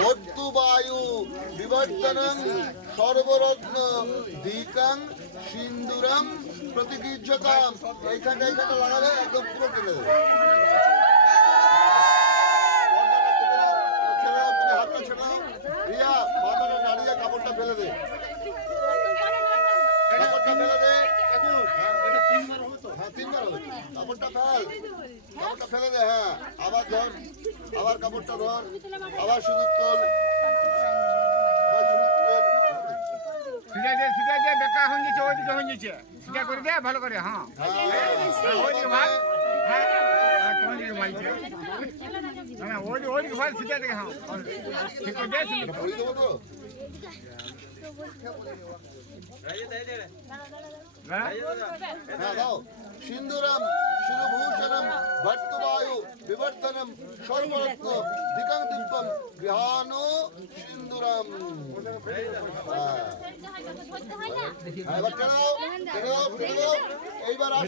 বর্তুবায়ু বিবর্তনং সর্বরত্ন দিকাং সিন্দুরম প্রতিগৃহ্যতাম। এইখানটা লাগাবে, একদম পুরো টেনে দেবে। তুমি হাতটা ছেড়ে দাও রিয়া, মাথাটা নাড়িয়ে কাপড়টা ফেলে দে, কাপড়টা ফেলে দে। হ্যাঁ, 3 বার হবে। কাপড়টা ফেল, কাপড়টা ফেলে দে। হ্যাঁ, আবার ধর, আবার কাপড়টা ধর, আবার সিঁদুর তোল, সিধা দে বেকা হয়ে গেছে, ওইদিকে হয়ে গেছে, সিধা করে দে ভালো করে। হ্যাঁ ওইদিকে ভাগ, হ্যাঁ কোনদিকে ভাইছে না, ওইদিকে ভাগ, সিধা দে। হ্যাঁ ঠিক করে দে। ভরি দেবো তো। হ্যাঁ দাও। সিন্দুরম শিরভূষণম ভর্তুবায়ু বিবর্তনম সর্বরত্ন দিকাং দিব্যম গৃহাণো সিন্দুরম। এবার টেনে দাও, টেনে দাও, টেনে দাও। এইবার আর